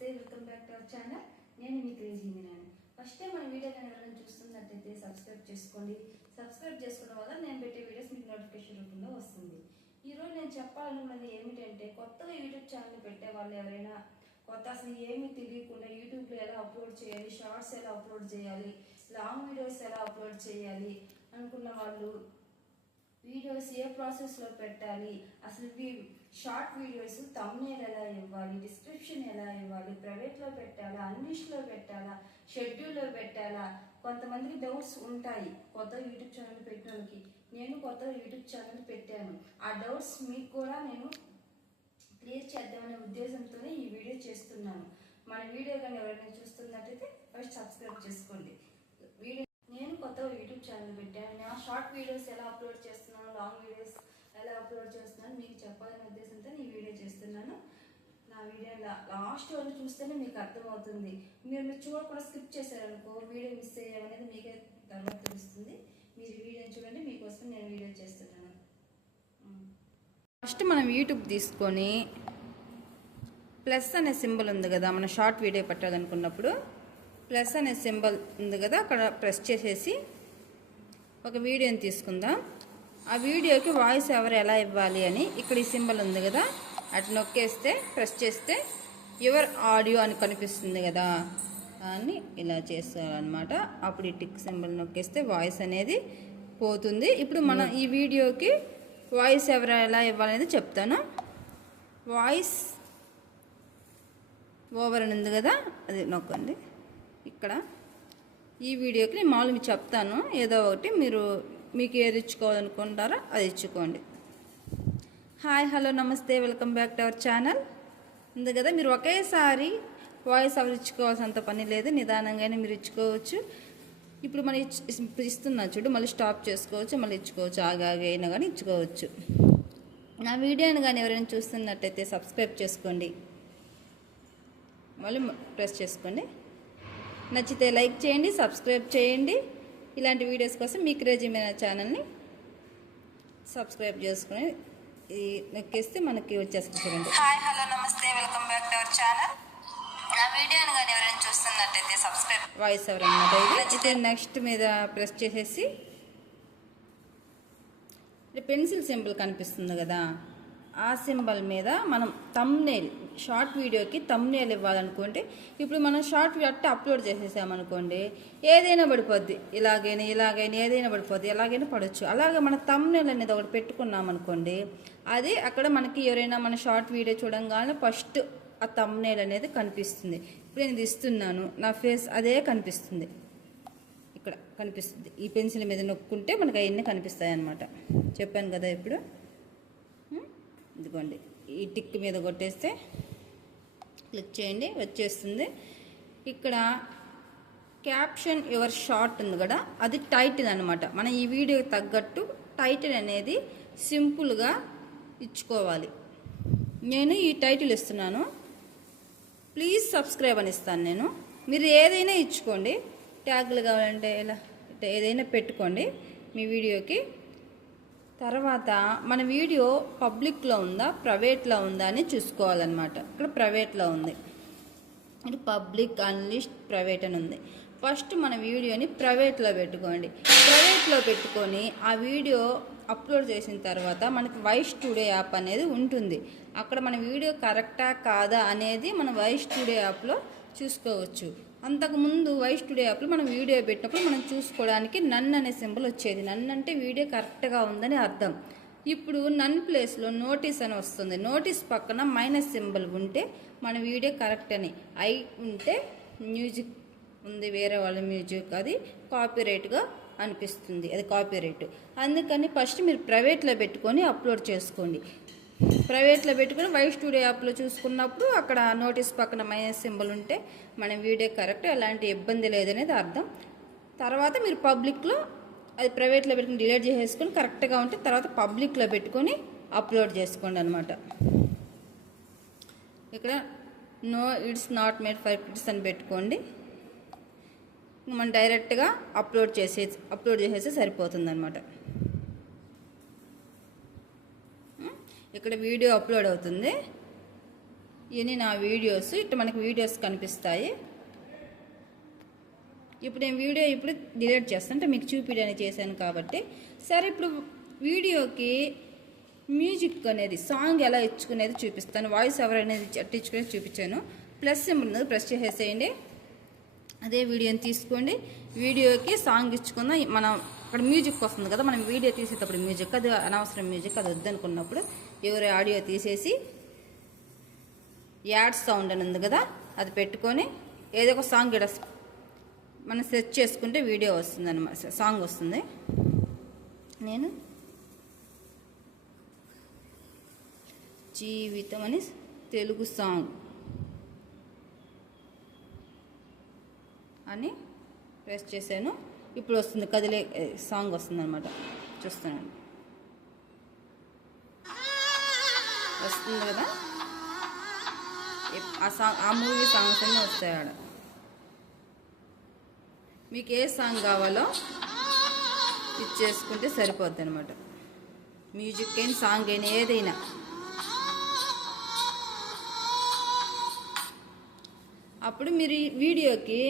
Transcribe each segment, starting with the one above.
నమస్తే, welcome back to our channel. నేను మీ crazy మీనాని. First time మన వీడియో కానీ ఎవరైనా చూస్తున్నట్టయితే సబ్స్క్రైబ్ చేసుకోండి. సబ్స్క్రైబ్ చేసుకోవడం వల్ల నేను పెట్టే వీడియోస్ మీకు నోటిఫికేషన్ రూపంలో వస్తుంది. ఈరోజు నేను చెప్పాలనుకున్నది ఏమిటంటే, కొత్తగా యూట్యూబ్ ఛానల్ పెట్టే వాళ్ళు ఎవరైనా అసలు ఏమీ తెలియకుండా యూట్యూబ్లో ఎలా అప్లోడ్ చేయాలి, షార్ట్స్ ఎలా అప్లోడ్ చేయాలి, లాంగ్ వీడియోస్ ఎలా అప్లోడ్ చేయాలి అనుకున్న వాళ్ళు, వీడియోస్ ఏ ప్రాసెస్లో పెట్టాలి, అసలు షార్ట్ వీడియోస్ థంబ్నెయిల్ ఎలా ఇవ్వాలి, డిస్క్రిప్షన్ ఎలా ఇవ్వాలి, ప్రైవేట్లో పెట్టాలా, అన్లిస్ట్లో పెట్టాలా, షెడ్యూల్లో పెట్టాలా, కొంతమందికి డౌట్స్ ఉంటాయి. కొత్త యూట్యూబ్ ఛానల్ పెట్టిన వాళ్ళకి నేను కొత్త యూట్యూబ్ ఛానల్ పెట్టాను. ఆ డౌట్స్ మీకు కూడా నేను క్లియర్ చేద్దామనే ఉద్దేశంతోనే ఈ వీడియో చేస్తున్నాను. మన వీడియో కానీ ఎవరైనా చూస్తున్నట్టయితే ఫస్ట్ సబ్స్క్రైబ్ చేసుకోండి. నేను కొత్త యూట్యూబ్ ఛానల్ పెట్టాను. నా షార్ట్ వీడియోస్ ఎలా అప్లోడ్ చేస్తున్నాను, లాంగ్ వీడియోస్ ఎలా అప్లోడ్ చేస్తున్నాను మీకు చెప్పాలనే ఉద్దేశంతో ఈ వీడియో చేస్తున్నాను. నా వీడియో లాస్ట్ వరకు చూస్తేనే మీకు అర్థమవుతుంది. మీరు చూడకుండా స్కిప్ చేశారనుకో వీడియో మిస్ అయ్యామనేది మీకే తర్వాత తెలుస్తుంది. మీరు వీడియో చూడండి, మీకోసం నేను వీడియో చేస్తున్నాను. ఫస్ట్ మనం యూట్యూబ్ తీసుకొని ప్లస్ అనే సింబల్ ఉంది కదా, మన షార్ట్ వీడియో పెట్టాలనుకున్నప్పుడు ప్లస్ అనే సింబల్ ఉంది కదా, అక్కడ ప్రెస్ చేసేసి ఒక వీడియోని తీసుకుందాం. ఆ వీడియోకి వాయిస్ ఎవరు ఎలా ఇవ్వాలి అని ఇక్కడ ఈ సింబల్ ఉంది కదా, అటు నొక్కేస్తే ప్రెస్ చేస్తే యువర్ ఆడియో అని కనిపిస్తుంది కదా, దాన్ని ఇలా చేసుకోవాలన్నమాట. అప్పుడు ఈ టిక్ సింబల్ నొక్కేస్తే వాయిస్ అనేది పోతుంది. ఇప్పుడు మనం ఈ వీడియోకి వాయిస్ ఎవరు ఎలా ఇవ్వాలనేది చెప్తాను. వాయిస్ ఓవర్ అని ఉంది కదా, అది నొక్కండి. ఇక్కడ ఈ వీడియోకి నేను మామూలుగా చెప్తాను, ఏదో ఒకటి మీకు ఏది ఇచ్చుకోవాలనుకుంటారో అది ఇచ్చుకోండి. హాయ్, హలో, నమస్తే, welcome back to our channel ఉంది కదా. మీరు ఒకేసారి వాయిస్ ఎవరు ఇచ్చుకోవాల్సినంత పని లేదు, నిదానంగానే మీరు ఇచ్చుకోవచ్చు. ఇప్పుడు మనం ఇస్తున్నా చూడు, మళ్ళీ స్టాప్ చేసుకోవచ్చు, మళ్ళీ ఇచ్చుకోవచ్చు, ఆగాగైనా కానీ ఇచ్చుకోవచ్చు. నా వీడియోని కానీ ఎవరైనా చూస్తున్నట్టయితే సబ్స్క్రైబ్ చేసుకోండి, మళ్ళీ ప్రెస్ చేసుకోండి. నచ్చితే లైక్ చేయండి, సబ్స్క్రైబ్ చేయండి. ఇలాంటి వీడియోస్ కోసం మీ క్రేజీ మీనా ఛానల్ని సబ్స్క్రైబ్ చేసుకుని నొక్కేస్తే మనకి వచ్చేస్తుంది. చూడండి. హాయ్, హలో, నమస్తే, welcome back to our channel. నా వీడియోని కానీ ఎవరైనా చూస్తున్నట్టయితే సబ్స్క్రైబ్ వాయిస్ ఎవరన్నమాట. ఇది నెక్స్ట్ మీద ప్రెస్ చేసేసి పెన్సిల్ సింబల్ కనిపిస్తుంది కదా, ఆ సింబల్ మీద మనం థంబ్నెయిల్, షార్ట్ వీడియోకి థంబ్నెయిల్ ఇవ్వాలనుకుంటే, ఇప్పుడు మనం షార్ట్ వీడియో అప్లోడ్ చేసేసామనుకోండి, ఏదైనా పడిపోద్ది, ఇలాగైనా ఏదైనా పడిపోద్ది, ఎలాగైనా పడవచ్చు. అలాగే మన థంబ్నెయిల్ అనేది ఒకటి పెట్టుకున్నామనుకోండి, అది అక్కడ మనకి ఎవరైనా మన షార్ట్ వీడియో చూడంగానే ఫస్ట్ ఆ థంబ్నెయిల్ అనేది కనిపిస్తుంది. ఇప్పుడు నేను ఇది ఇస్తున్నాను, నా ఫేస్ అదే కనిపిస్తుంది, ఇక్కడ కనిపిస్తుంది. ఈ పెన్సిల్ మీద నొక్కుంటే మనకు అవన్నీ కనిపిస్తాయి అన్నమాట. చెప్పాను కదా. ఇప్పుడు ఇదిగోండి, ఈ టిక్ మీద కొట్టేస్తే క్లిక్ చేయండి, వచ్చేస్తుంది. ఇక్కడ క్యాప్షన్ యువర్ షార్ట్ ఉంది కదా, అది టైటిల్ అనమాట. మనం ఈ వీడియోకి తగ్గట్టు టైటిల్ అనేది సింపుల్గా ఇచ్చుకోవాలి. నేను ఈ టైటిల్ ఇస్తున్నాను, ప్లీజ్ సబ్స్క్రైబ్ అని ఇస్తాను నేను. మీరు ఏదైనా ఇచ్చుకోండి, ట్యాగ్లు కావాలంటే ఇలా ఏదైనా పెట్టుకోండి మీ వీడియోకి. తర్వాత మన వీడియో పబ్లిక్లో ఉందా, ప్రైవేట్లో ఉందా అని చూసుకోవాలన్నమాట. ఇక్కడ ప్రైవేట్లో ఉంది, ఇది పబ్లిక్, అన్లిస్ట్, ప్రైవేట్ అని ఉంది. ఫస్ట్ మన వీడియోని ప్రైవేట్లో పెట్టుకోండి. ప్రైవేట్లో పెట్టుకొని ఆ వీడియో అప్లోడ్ చేసిన తర్వాత మనకి వాయిస్ టుడే యాప్ అనేది ఉంటుంది. అక్కడ మన వీడియో కరెక్టా కాదా అనేది మన వాయిస్ టుడే యాప్లో చూసుకోవచ్చు. అంతకుముందు వాయిస్ టుడే యాప్లో మనం వీడియో పెట్టినప్పుడు మనం చూసుకోవడానికి నన్ అనే సింబల్ వచ్చేది. నన్ అంటే వీడియో కరెక్ట్గా ఉందని అర్థం. ఇప్పుడు నన్ ప్లేస్లో నోటీస్ అని వస్తుంది. నోటీస్ పక్కన మైనస్ సింబల్ ఉంటే మన వీడియో కరెక్ట్ అని, ఉంటే మ్యూజిక్ ఉంది, వేరే వాళ్ళ మ్యూజిక్, అది కాపీరైట్గా అనిపిస్తుంది, అది కాపీరైట్. అందుకని ఫస్ట్ మీరు ప్రైవేట్లో పెట్టుకొని అప్లోడ్ చేసుకోండి. ప్రైవేట్లో పెట్టుకొని వాయిస్ స్టూడియో యాప్లో చూసుకున్నప్పుడు అక్కడ నోటీస్ పక్కన మైనస్ సింబల్ ఉంటే మన వీడియో కరెక్ట్, ఎలాంటి ఇబ్బంది లేదనేది అర్థం. తర్వాత మీరు పబ్లిక్లో, అది ప్రైవేట్లో పెట్టుకుని డిలీట్ చేసేసుకొని కరెక్ట్గా ఉంటే తర్వాత పబ్లిక్లో పెట్టుకొని అప్లోడ్ చేసుకోండి అనమాట. ఇక్కడ no it's not made for kids అని పెట్టుకోండి. మనం డైరెక్ట్గా అప్లోడ్ చేసేసి సరిపోతుంది అనమాట. ఇక్కడ వీడియో అప్లోడ్ అవుతుంది. ఇవన్నీ నా వీడియోస్. ఇట్లా మనకి వీడియోస్ కనిపిస్తాయి. ఇప్పుడు నేను వీడియో డిలీట్ చేస్తాను, అంటే మీకు చూపించడానికి చేశాను కాబట్టి. సరే, ఇప్పుడు వీడియోకి మ్యూజిక్ అనేది, సాంగ్ ఎలా ఇచ్చుకునేది చూపిస్తాను. వాయిస్ ఓవర్ అనేది ఇచ్చుకునేది చూపించాను. ప్లస్ సింబల్ ఉన్నది ప్రెస్ చేసేయండి. అదే వీడియోని తీసుకోండి. వీడియోకి సాంగ్ ఇచ్చుకుందాం. మనం అక్కడ మ్యూజిక్ వస్తుంది కదా, మనం వీడియో తీసేటప్పుడు మ్యూజిక్, అది అనవసరం మ్యూజిక్, అది వద్దనుకున్నప్పుడు ఎవరి ఆడియో తీసేసి యాడ్ సౌండ్ అని ఉంది కదా, అది పెట్టుకొని ఏదో ఒక సాంగ్ ఇక్కడ మనం సెర్చ్ చేసుకుంటే వీడియో వస్తుంది అన్నమాట, సాంగ్ వస్తుంది. నేను జీవితం అని తెలుగు సాంగ్ అని ప్రెస్ చేశాను. ఇప్పుడు వస్తుంది, కదిలే సాంగ్ వస్తుంది అనమాట. చూస్తున్నాను, వస్తుంది కదా. ఆ మూవీ సాంగ్స్ అన్నీ వస్తాయి ఆడ. మీకు ఏ సాంగ్ కావాలో ఇచ్చేసుకుంటే సరిపోద్ది అనమాట. మ్యూజిక్ అయినా సాంగ్ అయినా ఏదైనా. అప్పుడు మీరు ఈ వీడియోకి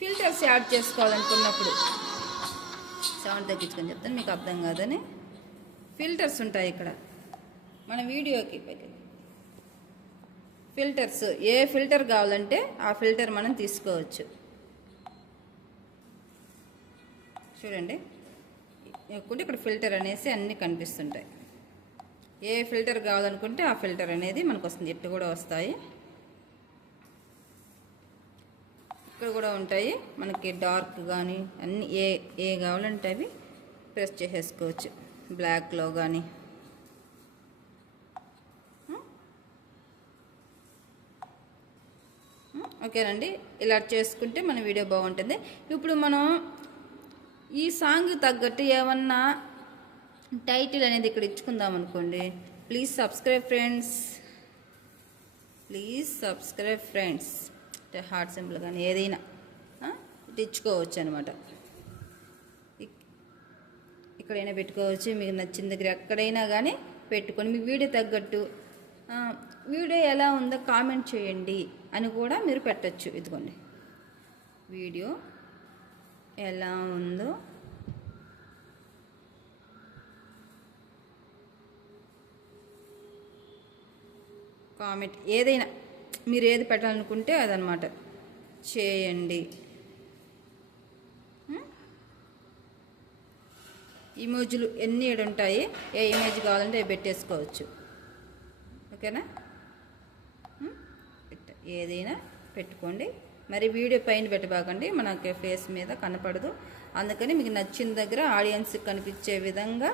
ఫిల్టర్స్ యాడ్ చేసుకోవాలనుకున్నప్పుడు, సౌండ్ తగ్గించుకొని చెప్తాను మీకు అర్థం కాదని. ఫిల్టర్స్ ఉంటాయి ఇక్కడ మన వీడియోకి. ఫిల్టర్స్, ఏ ఫిల్టర్ కావాలంటే ఆ ఫిల్టర్ మనం తీసుకోవచ్చు. చూడండి, ఇక్కడ ఫిల్టర్ అనేసి అన్నీ కనిపిస్తుంటాయి. ఏ ఫిల్టర్ కావాలనుకుంటే ఆ ఫిల్టర్ అనేది మనకు వస్తుంది. ఇట్టు కూడా వస్తాయి, ఇక్కడ కూడా ఉంటాయి. మనకి డార్క్ కానీ అన్నీ ఏ కావాలంటే అవి ప్రెస్ చేసేసుకోవచ్చు. బ్లాక్లో కానీ. ఓకేనండి, ఇలా చేసుకుంటే మన వీడియో బాగుంటుంది. ఇప్పుడు మనం ఈ సాంగ్ తగ్గట్టు ఏమన్నా టైటిల్ అనేది ఇక్కడ ఇచ్చుకుందాం అనుకోండి. Please subscribe friends, please subscribe friends అంటే హార్ట్ సింబల్ కానీ ఏదైనా ఇటు ఇచ్చుకోవచ్చు అనమాట. ఇక్కడైనా పెట్టుకోవచ్చు, మీకు నచ్చిన దగ్గర ఎక్కడైనా కానీ పెట్టుకొని మీ వీడియో తగ్గట్టు వీడియో ఎలా ఉందో కామెంట్ చేయండి అని కూడా మీరు పెట్టచ్చు. ఇదిగోండి, వీడియో ఎలా ఉందో కామెంట్, ఏదైనా మీరు ఏది పెట్టాలనుకుంటే అదనమాట చేయండి. ఇమోజీలు ఎన్ని ఏడు ఉంటాయి, ఏ ఇమేజ్ కావాలంటే అవి పెట్టేసుకోవచ్చు. ఓకేనా, ఏదైనా పెట్టుకోండి. మరి వీడియో పైన పెట్టబాకండి, మనకి ఫేస్ మీద కనపడదు. అందుకని మీకు నచ్చిన దగ్గర ఆడియన్స్కి కనిపించే విధంగా,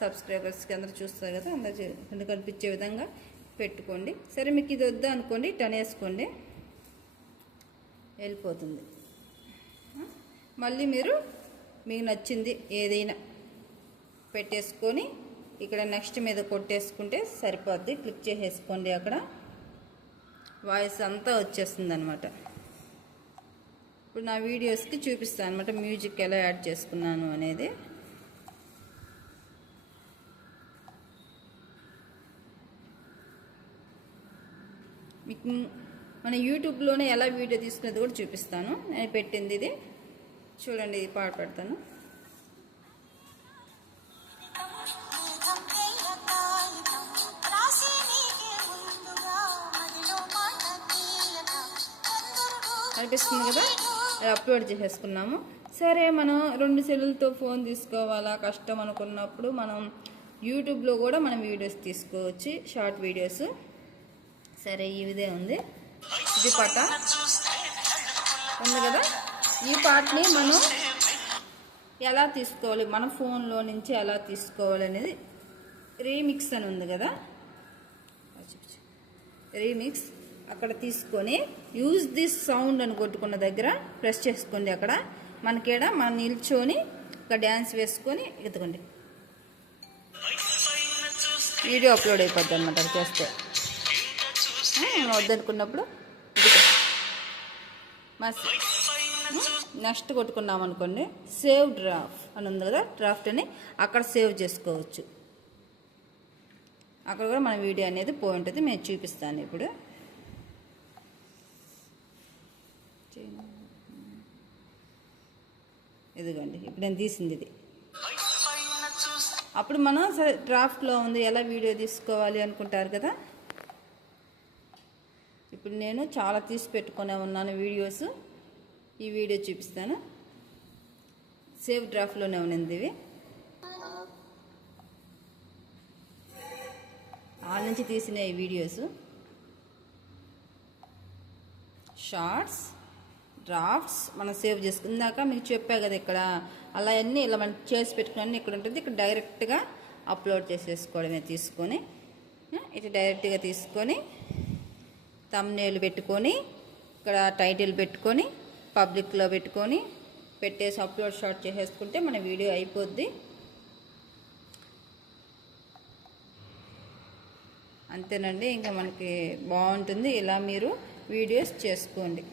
సబ్స్క్రైబర్స్కి అందరూ చూస్తారు కదా, అందరూ కనిపించే విధంగా పెట్టుకోండి. సరే, మీకు ఇది వద్దా అనుకోండి, టన్ వేసుకోండి, వెళ్ళిపోతుంది. మళ్ళీ మీరు మీకు నచ్చింది ఏదైనా పెట్టేసుకొని ఇక్కడ నెక్స్ట్ మీద కొట్టేసుకుంటే సరిపోద్ది. క్లిక్ చేసేసుకోండి, అక్కడ వాయిస్ అంతా వచ్చేస్తుంది అనమాట. ఇప్పుడు నా వీడియోస్కి చూపిస్తాను అనమాట మ్యూజిక్ ఎలా యాడ్ చేసుకున్నాను అనేది. మీకు మన యూట్యూబ్లోనే ఎలా వీడియో తీసుకునేది కూడా చూపిస్తాను. నేను పెట్టింది ఇది చూడండి, ఇది పాట పెడతాను. అనిపిస్తుంది కదా, అది అప్లోడ్ చేసేసుకున్నాము. సరే, మనం 2 సెల్లులతో ఫోన్ తీసుకోవాలా కష్టం అనుకున్నప్పుడు మనం యూట్యూబ్లో కూడా మనం వీడియోస్ తీసుకోవచ్చు, షార్ట్ వీడియోస్. సరే, ఇదే ఉంది, ఇది పాట ఉంది కదా. ఈ పాటని మనం ఎలా తీసుకోవాలి, మన ఫోన్లో నుంచి ఎలా తీసుకోవాలి అనేది రీమిక్స్ అని ఉంది కదా, రీమిక్స్ అక్కడ తీసుకొని యూజ్ దిస్ సౌండ్ అని కొట్టుకున్న దగ్గర ప్రెస్ చేసుకోండి. అక్కడ మనకేడ మనం నిల్చొని ఒక డ్యాన్స్ వేసుకొని ఎత్తుకోండి, వీడియో అప్లోడ్ అయిపోద్ది అనమాట. అది చేస్తే వద్దనుకున్నప్పుడు నెక్స్ట్ కొట్టుకున్నాం అనుకోండి, సేవ్ డ్రాఫ్ట్ అని ఉంది కదా, డ్రాఫ్ట్ అని అక్కడ సేవ్ చేసుకోవచ్చు. అక్కడ కూడా మన వీడియో అనేది పోయి ఉంటుంది, నేను చూపిస్తాను ఇప్పుడు. ఇదిగోండి ఇప్పుడు నేను తీసింది ఇది. అప్పుడు మనం సరే డ్రాఫ్ట్లో ఉంది ఎలా వీడియో తీసుకోవాలి అనుకుంటారు కదా. ఇప్పుడు నేను చాలా తీసి పెట్టుకునే ఉన్నాను వీడియోస్. ఈ వీడియో చూపిస్తాను. సేవ్ డ్రాఫ్ట్లోనే ఉన్నది ఇవి. ఆ నుంచి తీసిన ఈ వీడియోస్ షార్ట్స్ డ్రాఫ్ట్స్ మనం సేవ్ చేసుకుందాక మీకు చెప్పా కదా ఇక్కడ అలా అన్నీ ఇలా మనం చేసి పెట్టుకుని ఇక్కడ ఉంటుంది. ఇక్కడ డైరెక్ట్గా అప్లోడ్ చేసేసుకోవడమే. తీసుకొని ఇటు డైరెక్ట్గా తీసుకొని థంబ్నెయిల్ పెట్టుకొని ఇక్కడ టైటిల్ పెట్టుకొని పబ్లిక్లో పెట్టుకొని పెట్టేసి అప్లోడ్ షాట్ చేసేసుకుంటే మన వీడియో అయిపోద్ది. అంతేనండి. ఇంకా మనకి బాగుంటుంది. ఇలా మీరు వీడియోస్ చేసుకోండి.